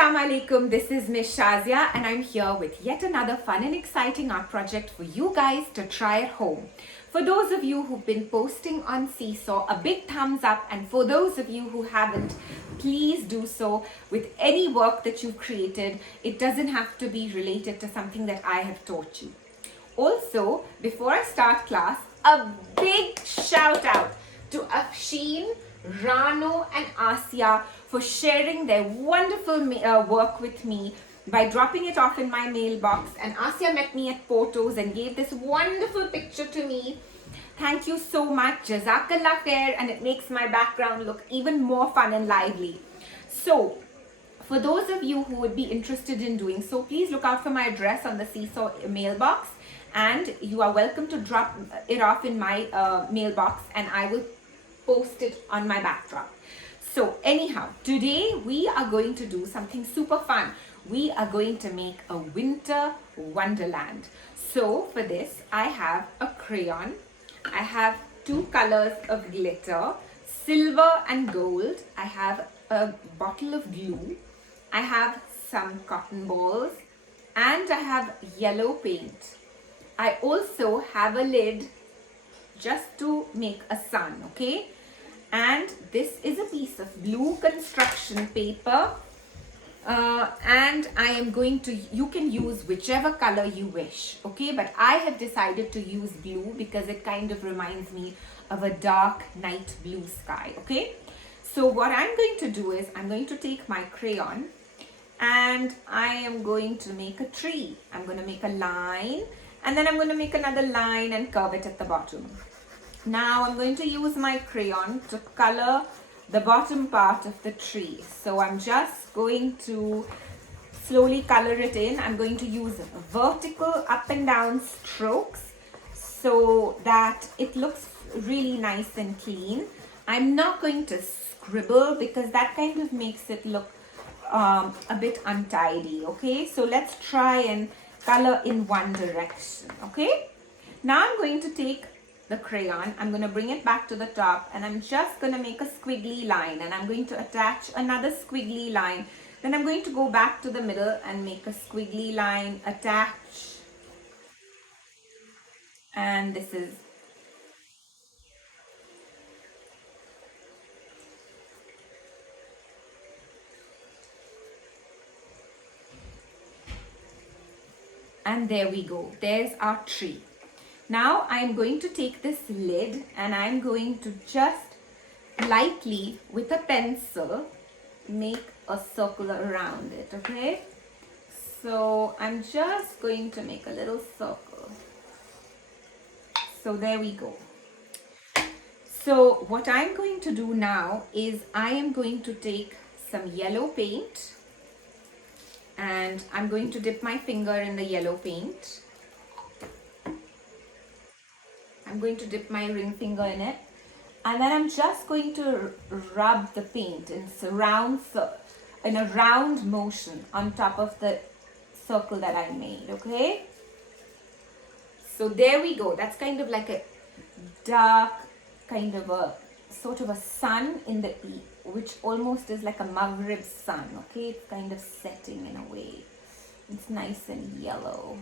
Assalamu alaikum, this is Miss Shazia and I'm here with yet another fun and exciting art project for you guys to try at home. For those of you who've been posting on Seesaw, a big thumbs up, and for those of you who haven't, please do so with any work that you've created. It doesn't have to be related to something that I have taught you. Also, before I start class, a big shout out to Afshin, Rano and Asya for sharing their wonderful work with me by dropping it off in my mailbox. And Asya met me at Portos and gave this wonderful picture to me. Thank you so much. Jazakallah khair, and it makes my background look even more fun and lively. So, for those of you who would be interested in doing so, please look out for my address on the Seesaw mailbox, and you are welcome to drop it off in my mailbox and I will post it on my backdrop. So anyhow, today we are going to do something super fun. We are going to make a winter wonderland. So for this, I have a crayon. I have two colors of glitter, silver and gold. I have a bottle of glue. I have some cotton balls and I have yellow paint. I also have a lid just to make a sun, okay? And this is a piece of blue construction paper, and I am going to, you can use whichever color you wish, okay? But I have decided to use blue because it kind of reminds me of a dark night blue sky, okay? So what I'm going to do is I'm going to take my crayon and I am going to make a tree. I'm going to make a line and then I'm going to make another line and curve it at the bottom. Now I'm going to use my crayon to color the bottom part of the tree. So I'm just going to slowly color it in. I'm going to use vertical up and down strokes so that it looks really nice and clean. I'm not going to scribble because that kind of makes it look a bit untidy, okay? So let's try and color in one direction, okay? Now I'm going to take the crayon, I'm going to bring it back to the top and I'm just going to make a squiggly line and I'm going to attach another squiggly line. Then I'm going to go back to the middle and make a squiggly line, attach, and this is and there we go. There's our tree. Now I'm going to take this lid and I'm going to just lightly with a pencil make a circle around it, okay? So I'm just going to make a little circle. So there we go. So what I'm going to do now is I am going to take some yellow paint and I'm going to dip my finger in the yellow paint. I'm going to dip my ring finger in it and then I'm just going to rub the paint in a round motion on top of the circle that I made, okay? So there we go. That's kind of like a dark, kind of a sort of a sun in the east, which almost is like a Maghrib sun, okay? It's kind of setting in a way. It's nice and yellow.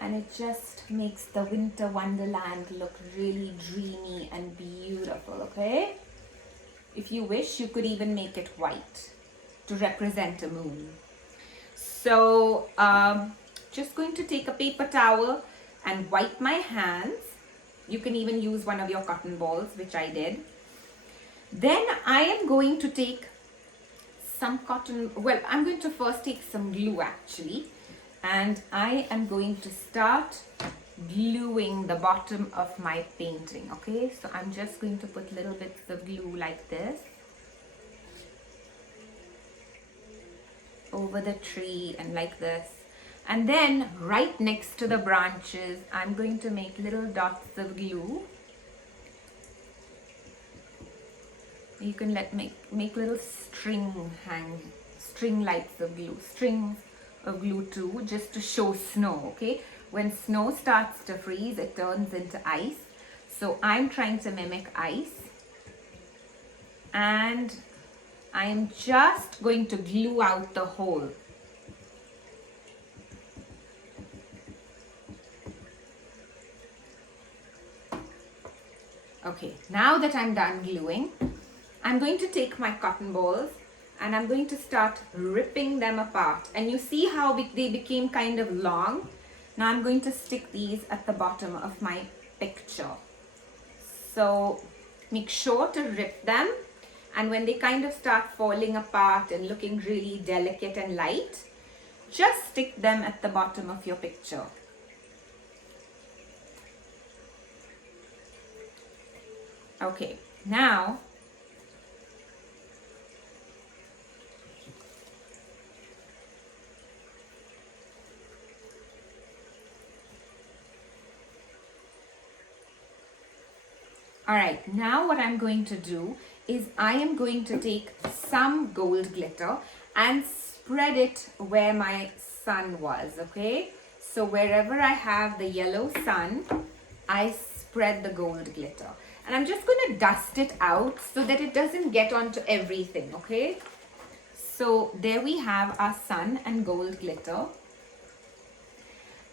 And it just makes the winter wonderland look really dreamy and beautiful, okay? If you wish, you could even make it white to represent a moon. So, just going to take a paper towel and wipe my hands. You can even use one of your cotton balls, which I did. Then I am going to take some cotton, well, I'm going to first take some glue actually. And I am going to start gluing the bottom of my painting, okay? So I'm just going to put little bits of glue like this over the tree and like this. And then right next to the branches, I'm going to make little dots of glue. You can make little string lights of glue, strings of glue too, just to show snow, okay? When snow starts to freeze, it turns into ice. So I'm trying to mimic ice. And I am just going to glue out the hole. Okay, now that I'm done gluing, I'm going to take my cotton balls and I'm going to start ripping them apart. And you see how they became kind of long? Now I'm going to stick these at the bottom of my picture. So make sure to rip them, and when they kind of start falling apart and looking really delicate and light, just stick them at the bottom of your picture. Okay, now alright, now what I'm going to do is I am going to take some gold glitter and spread it where my sun was, okay? So wherever I have the yellow sun, I spread the gold glitter. And I'm just going to dust it out so that it doesn't get onto everything, okay? So there we have our sun and gold glitter.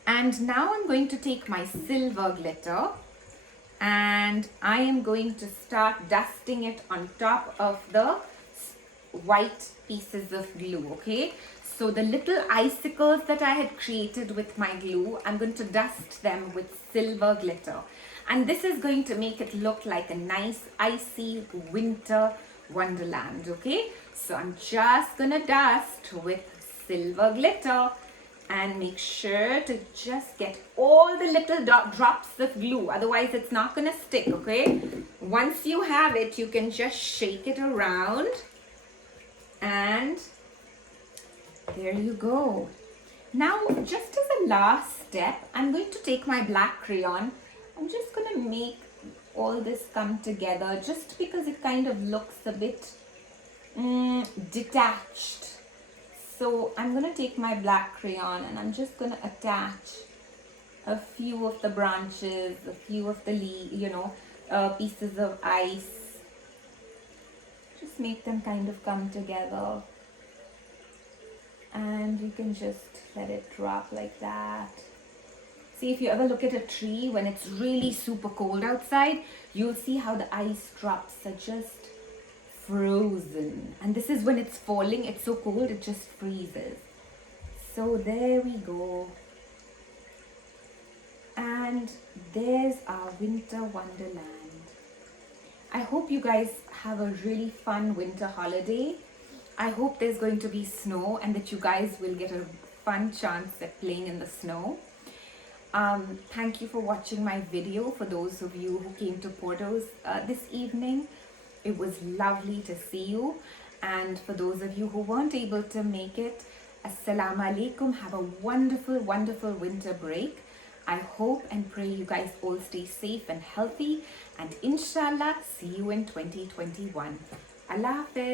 And now I'm going to take my silver glitter and I am going to start dusting it on top of the white pieces of glue, okay? So the little icicles that I had created with my glue, I'm going to dust them with silver glitter. And this is going to make it look like a nice icy winter wonderland, okay? So I'm just gonna dust with silver glitter and make sure to just get all the little drops of glue, otherwise it's not gonna stick, okay? Once you have it, you can just shake it around and there you go. Now, just as a last step, I'm going to take my black crayon. I'm just going to make all this come together just because it kind of looks a bit detached. So I'm going to take my black crayon and I'm just going to attach a few of the branches, a few of the pieces of ice. Just make them kind of come together. And you can just let it drop like that. See, if you ever look at a tree when it's really super cold outside, you'll see how the ice drops are just frozen. And this is when it's falling, it's so cold, it just freezes. So there we go. And there's our winter wonderland. I hope you guys have a really fun winter holiday. I hope there's going to be snow and that you guys will get a fun chance at playing in the snow. Thank you for watching my video. For those of you who came to Portos this evening, it was lovely to see you. And for those of you who weren't able to make it, Assalamu alaikum. Have a wonderful, wonderful winter break. I hope and pray you guys all stay safe and healthy. And inshallah, see you in 2021. Allah Hafiz.